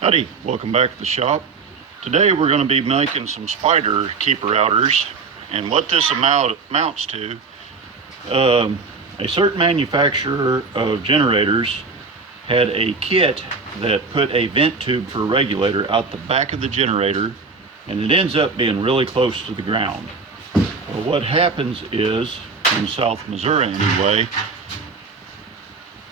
Howdy, welcome back to the shop. Today we're going to be making some spider keeper outers, and what this amounts to, a certain manufacturer of generators had a kit that put a vent tube for a regulator out the back of the generator, and it ends up being really close to the ground. Well, what happens is, in South Missouri anyway,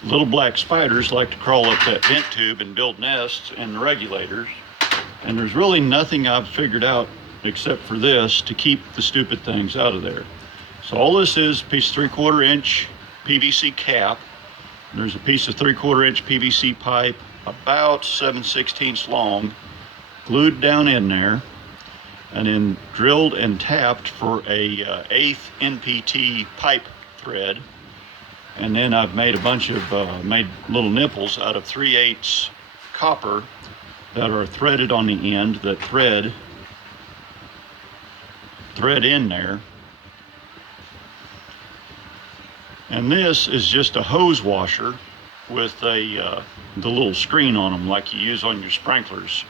little black spiders like to crawl up that vent tube and build nests in the regulators. And there's really nothing I've figured out except for this to keep the stupid things out of there. So all this is a piece of 3/4 inch PVC cap. And there's a piece of 3/4 inch PVC pipe about 7/16 long, glued down in there, and then drilled and tapped for a 1/8 NPT pipe thread. And then I've made a bunch of made little nipples out of 3/8 copper that are threaded on the end that thread in there. And this is just a hose washer with the little screen on them like you use on your sprinklers.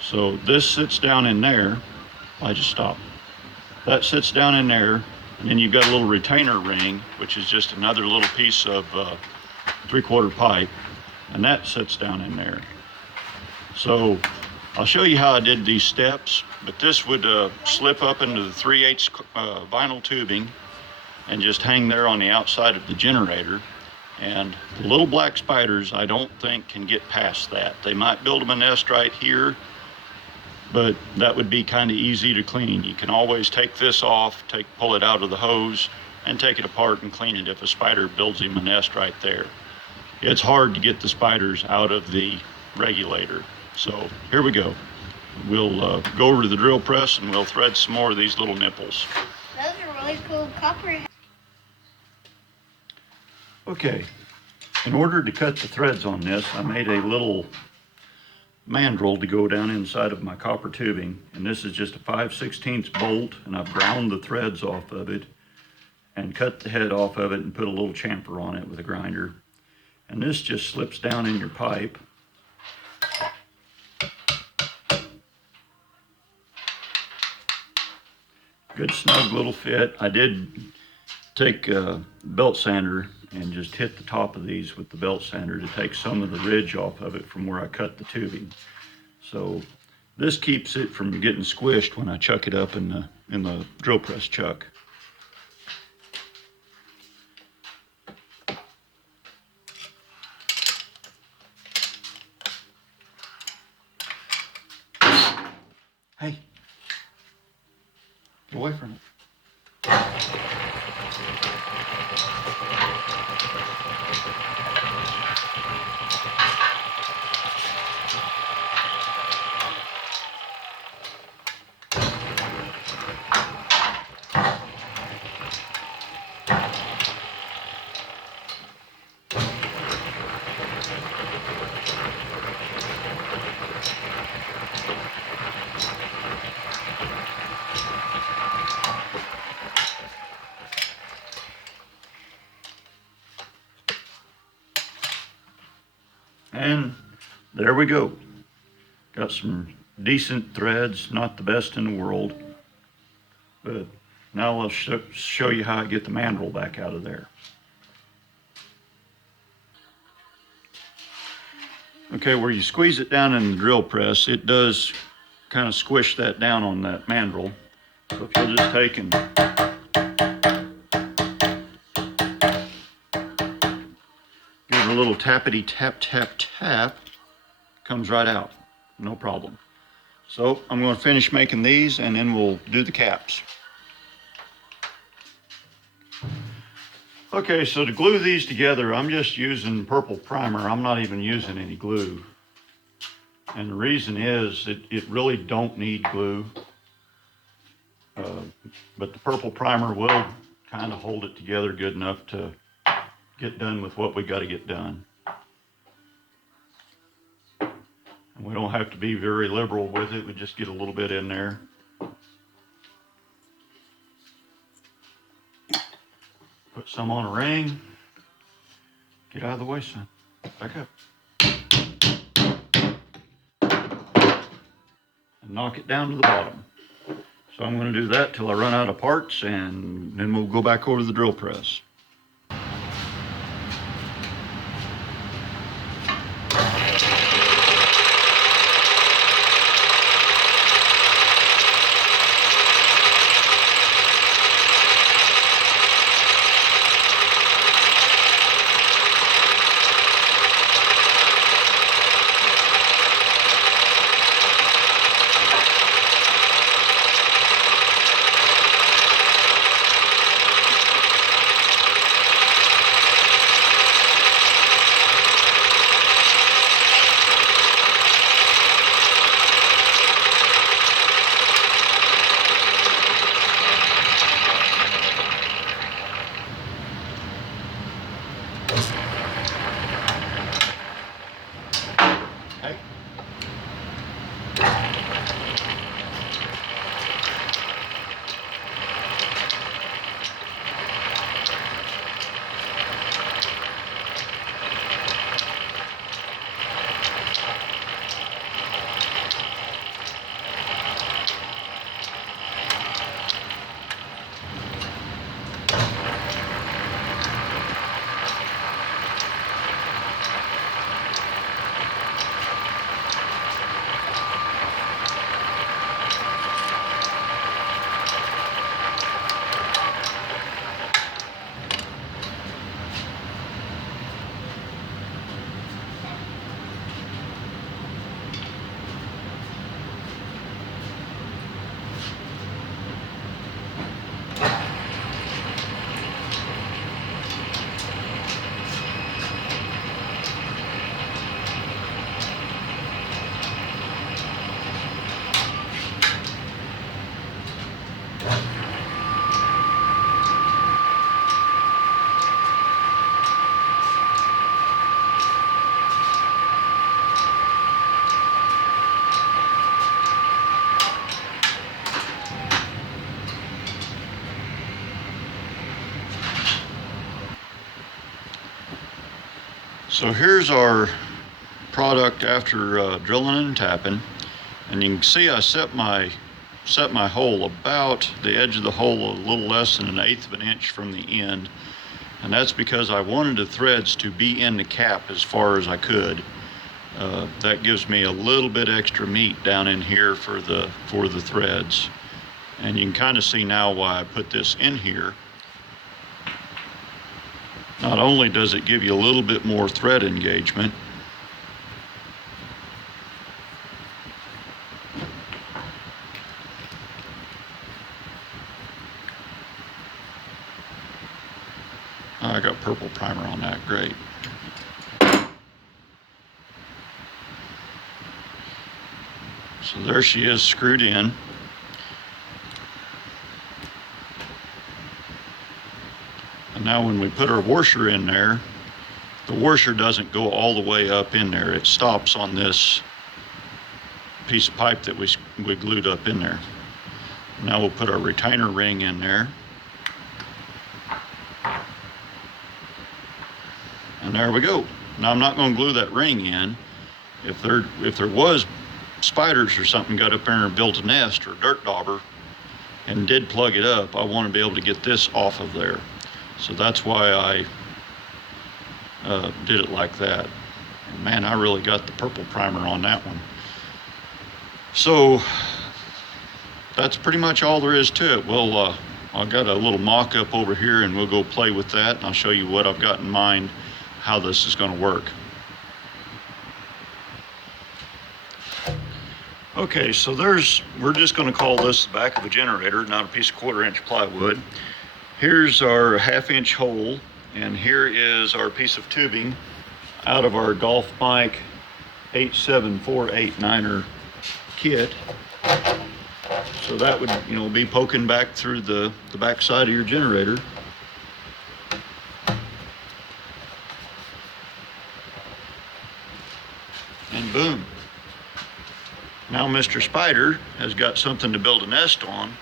So this sits down in there. I just stopped. That sits down in there. And then you've got a little retainer ring, which is just another little piece of 3/4 pipe, and that sits down in there. So I'll show you how I did these steps, but this would slip up into the 3/8 vinyl tubing and just hang there on the outside of the generator. And the little black spiders, I don't think, can get past that. They might build them a nest right here, but that would be kind of easy to clean. You can always take this off, pull it out of the hose, and take it apart and clean it if a spider builds him a nest right there. It's hard to get the spiders out of the regulator. So here we go. We'll go over to the drill press and we'll thread some more of these little nipples. Those are really cool copper. Okay, in order to cut the threads on this, I made a little mandrel to go down inside of my copper tubing, and this is just a 5/16 bolt, and I've ground the threads off of it and cut the head off of it and put a little chamfer on it with a grinder. And this just slips down in your pipe. Good snug little fit. I did take a belt sander and just hit the top of these with the belt sander to take some of the ridge off of it from where I cut the tubing. So this keeps it from getting squished when I chuck it up in the drill press chuck. Hey, get away from it. And there we go. Got some decent threads, not the best in the world, but now I'll show you how I get the mandrel back out of there. Okay, where you squeeze it down in the drill press, it does kind of squish that down on that mandrel. So if you'll just take and give it a little tappity tap, tap, tap, comes right out, no problem. So I'm going to finish making these and then we'll do the caps. Okay, so to glue these together, I'm just using purple primer. I'm not even using any glue. And the reason is it really don't need glue. But the purple primer will kind of hold it together good enough to get done with what we got to get done. And we don't have to be very liberal with it. We just get a little bit in there. Put some on a ring. Get out of the way, son. Back up. knock it down to the bottom. So I'm going to do that till I run out of parts, and then we'll go back over to the drill press. So here's our product after drilling and tapping, and you can see I set my hole about the edge of the hole a little less than 1/8 of an inch from the end, and that's because I wanted the threads to be in the cap as far as I could. That gives me a little bit extra meat down in here for the threads, and you can kind of see now why I put this in here. Not only does it give you a little bit more thread engagement, I got purple primer on that, great. So there she is screwed in. And now when we put our washer in there, the washer doesn't go all the way up in there. It stops on this piece of pipe that we glued up in there. Now we'll put our retainer ring in there. And there we go. Now I'm not going to glue that ring in. If there was spiders or something got up there and built a nest, or dirt dauber and did plug it up, I want to be able to get this off of there. So that's why I did it like that. And man, I really got the purple primer on that one. So that's pretty much all there is to it. Well, I've got a little mock-up over here, and we'll go play with that, and I'll show you what I've got in mind, how this is going to work. Okay, so we're just going to call this the back of a generator, not a piece of 1/4 inch plywood. Here's our 1/2 inch hole, and here is our piece of tubing out of our Golf Mike 87489er kit. So that would, be poking back through the back side of your generator. And boom. Now Mr. Spider has got something to build a nest on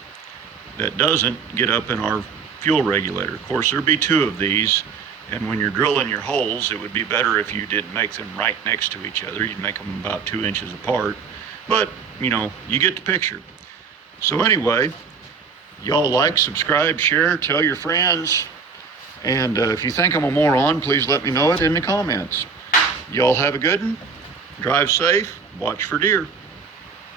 that doesn't get up in our fuel regulator. Of course, there'd be 2 of these, and when you're drilling your holes, it would be better if you didn't make them right next to each other. You'd make them about 2 inches apart, But, you know, you get the picture. So anyway, y'all like, subscribe, share, tell your friends. And if you think I'm a moron, please let me know it in the comments. Y'all have a good one. Drive safe. Watch for deer.